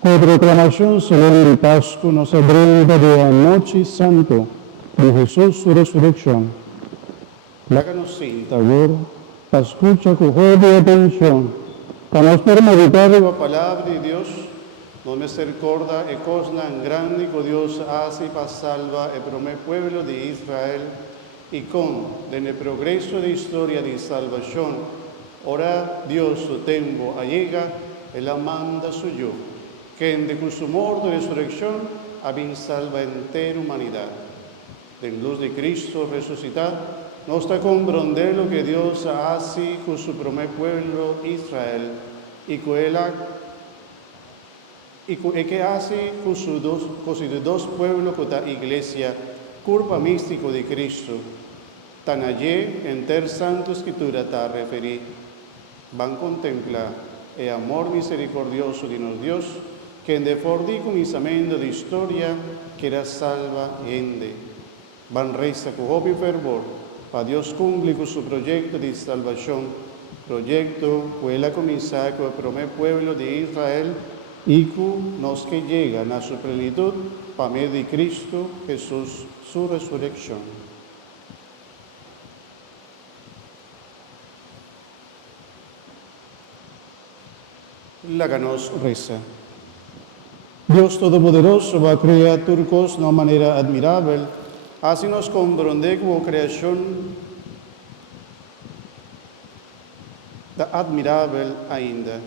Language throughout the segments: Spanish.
Con proclamación solemne de Pascua nos brinda de la noche santo de Jesús su resurrección. Láganos sintagor, escucha con joven atención, para nos meditar la palabra de Dios, nos misericordia e cosa grande que Dios hace para salvar el primer pueblo de Israel y con el progreso de historia de salvación, ora Dios su tiempo llega y la manda suyo, que de su muerte y resurrección había salva entera humanidad. En luz de Cristo resucitado, nos está comprender lo que Dios hace con su primer pueblo Israel y que hace con sus dos pueblos con la iglesia, cuerpo místico de Cristo. Tan allí en ter Santa Escritura está referido. Van contemplar el amor misericordioso de nuestro Dios, que en de comienzo de historia que era salva ende. Van reza con obvio fervor, para Dios cumplir con su proyecto de salvación, proyecto que él ha comenzado con el primer pueblo de Israel y con los que llegan a su plenitud para medio de Cristo Jesús, su resurrección. Láganos reza. Dios Todopoderoso va a crear turcos de una manera admirable, así nos comprende como creación admirable ainda.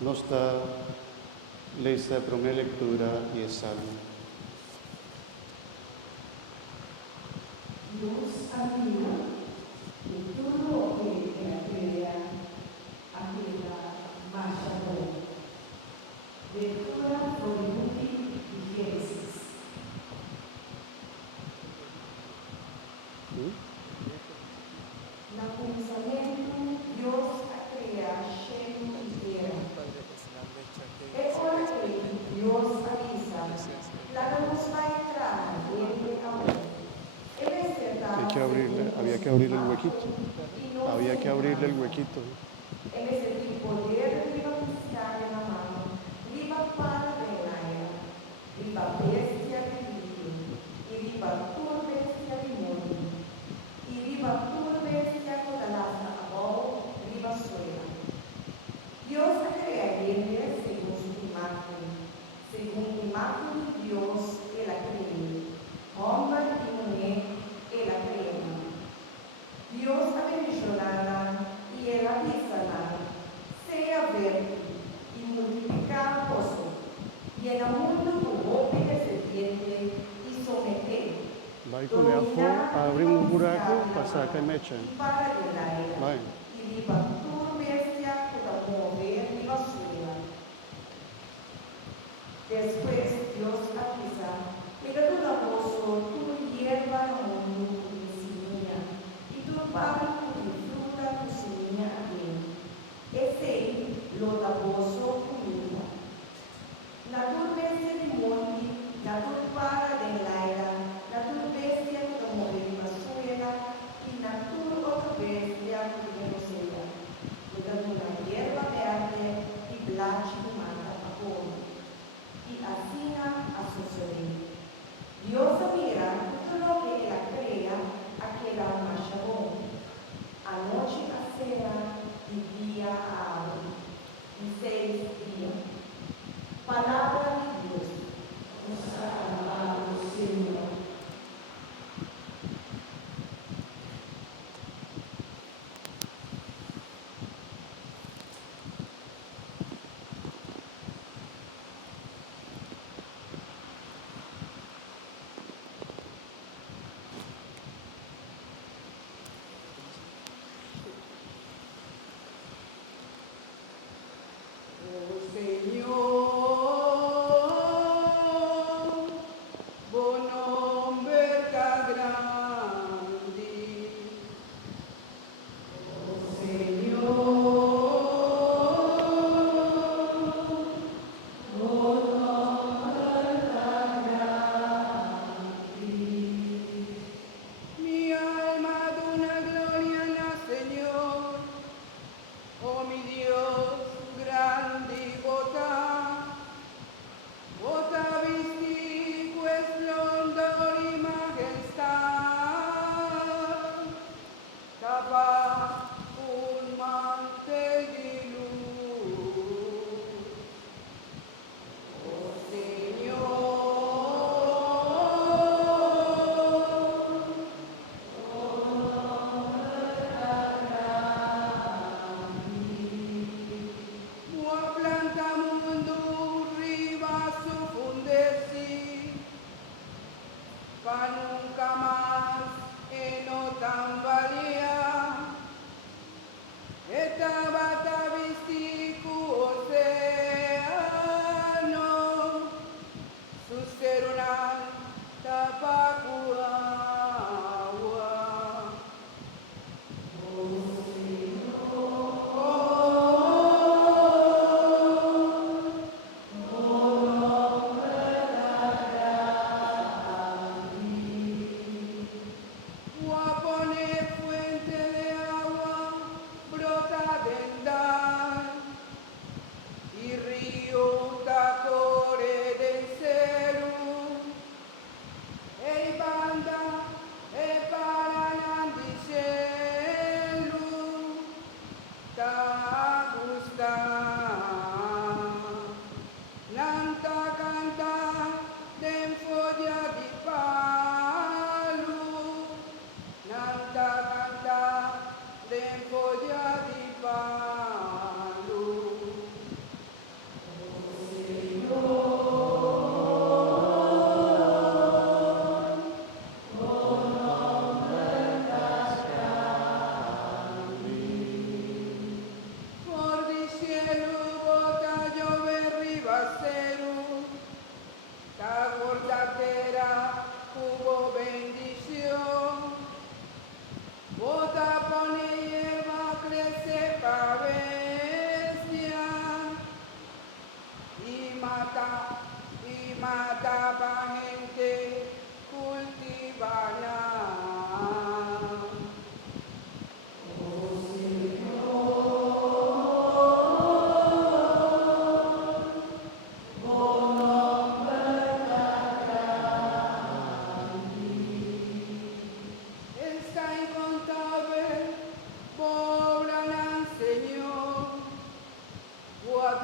Nos da esta primera lectura y el salmo. Dios admira de todo lo que crea aquella marcha de toda plenitud y Génesis. Na pensamento Dios crea cielo y tierra. Es hora que Dios avisa, la luz va a entrar en ahora. Había que abrirle el huequito. Había que abrirle el huequito. Él es el poder de la buscar en la mano, viva para de aire, viva bestia de vidrio, y viva tu bestia de mundo, y viva tu bestia con la lanza a bol, viva suela. Dios crea gente según su imagen de Dios, él la cree, hombre y mujer, él la cree. Dios ha bendicionado y él avísala, sea verde y multiplicar pozo, y en el mundo tu boca de serpiente y someter. Va con el fuego a abrir un buraco para sacar mecha. Y para de la era, y viva tu bestia para mover mi basura. Después Dios avisa, mira tu laboso, tu hierba no mundo tu semilla, y tu pan tu fruta tu semilla bien. Ese lo laboso conmigo. La tu bestia de monte, la tu para de laira, la tu bestia como de basura, y la tu otra bestia de rosera. La tu hierba verde y blache de mata a polvo. Y así a suceder. Dios mira todo lo que él crea a quedar más chabón. Anoche a cena y día a abre. Y 6 días. Palabra de Dios. Nos ha alabado, Señor. Oh mi Dios, grande y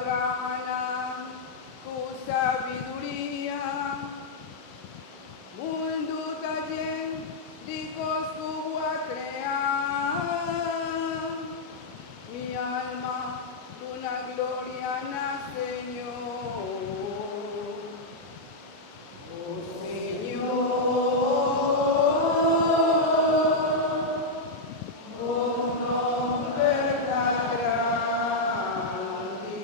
pagana tu sabiduría. Mundo taller de costuvo a crear. Mi alma una gloria na Señor. Oh Señor, oh nombre tan grande.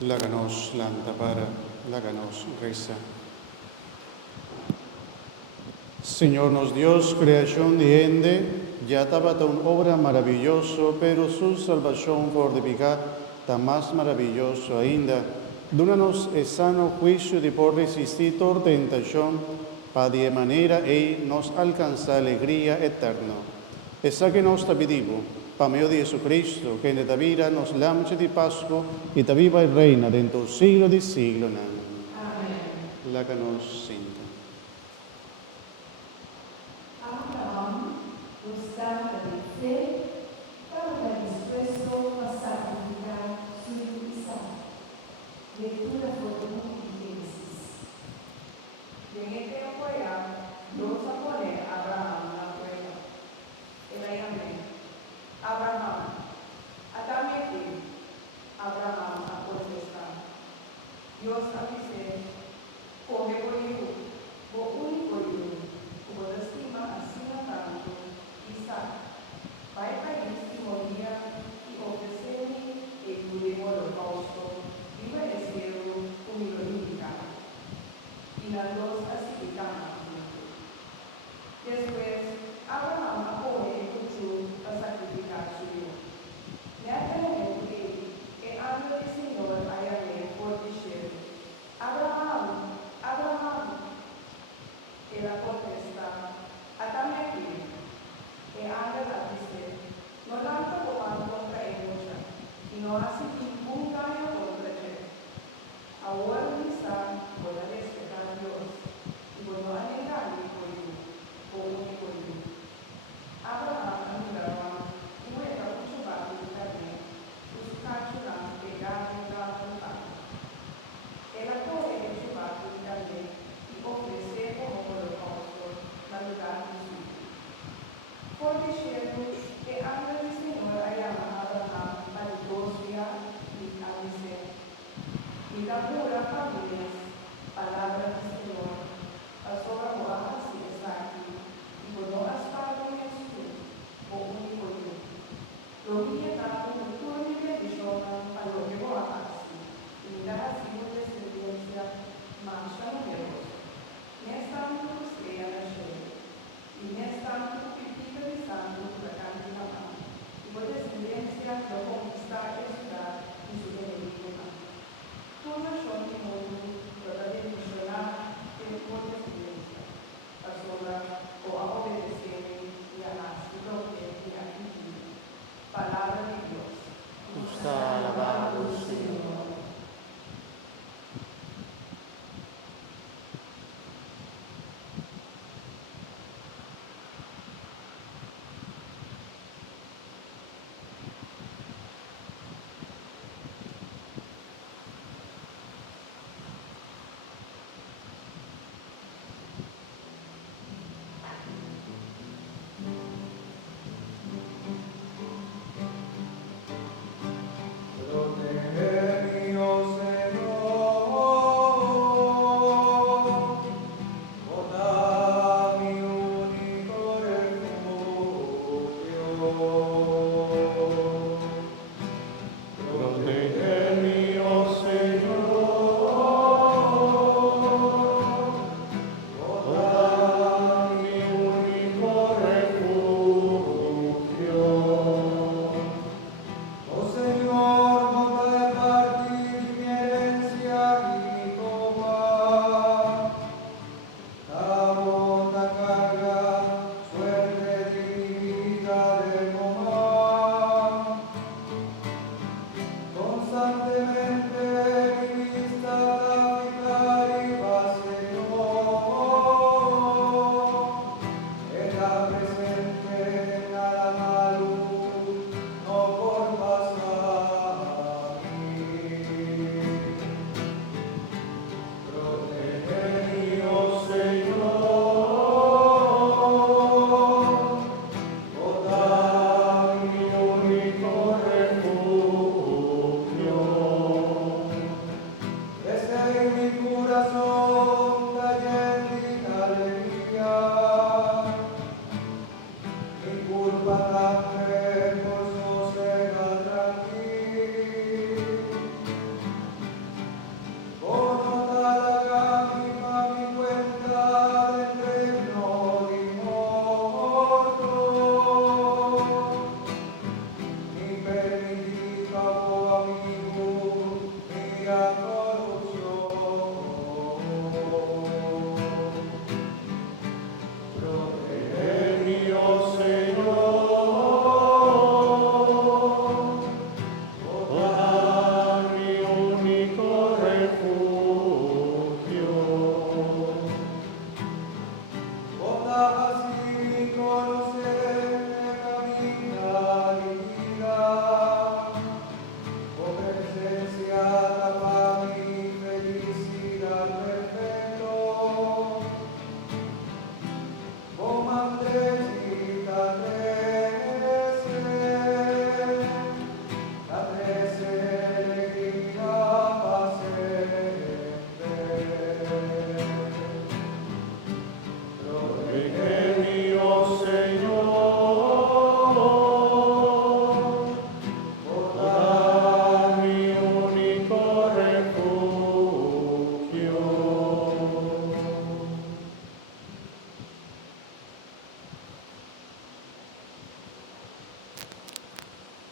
Láganos lámpara, láganos reza. Señor nos Dios, creación de ende, ya estaba tan obra maravilloso, pero su salvación fortificar tan más maravilloso ainda. Dúnanos el sano juicio de por resistir toda tentación, para de manera nos alcanza alegría eterna. Esa que nos te pedimos, para medio de Jesucristo, que en esta vida nos lanche de Pascua y te viva y reina dentro del siglo de siglo. Amén. Láganos cinta. Abraham buscaba de fe, estaba dispuesto a sacrificar su hijo Isaac. Lectura por Génesis. Y en este tiempo ya, Dios a poner a Abraham en la prueba. El ayamé. Abraham, atame Abraham a contestar. Dios a dice, coge por hijo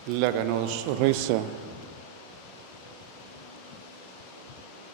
Láganos reza.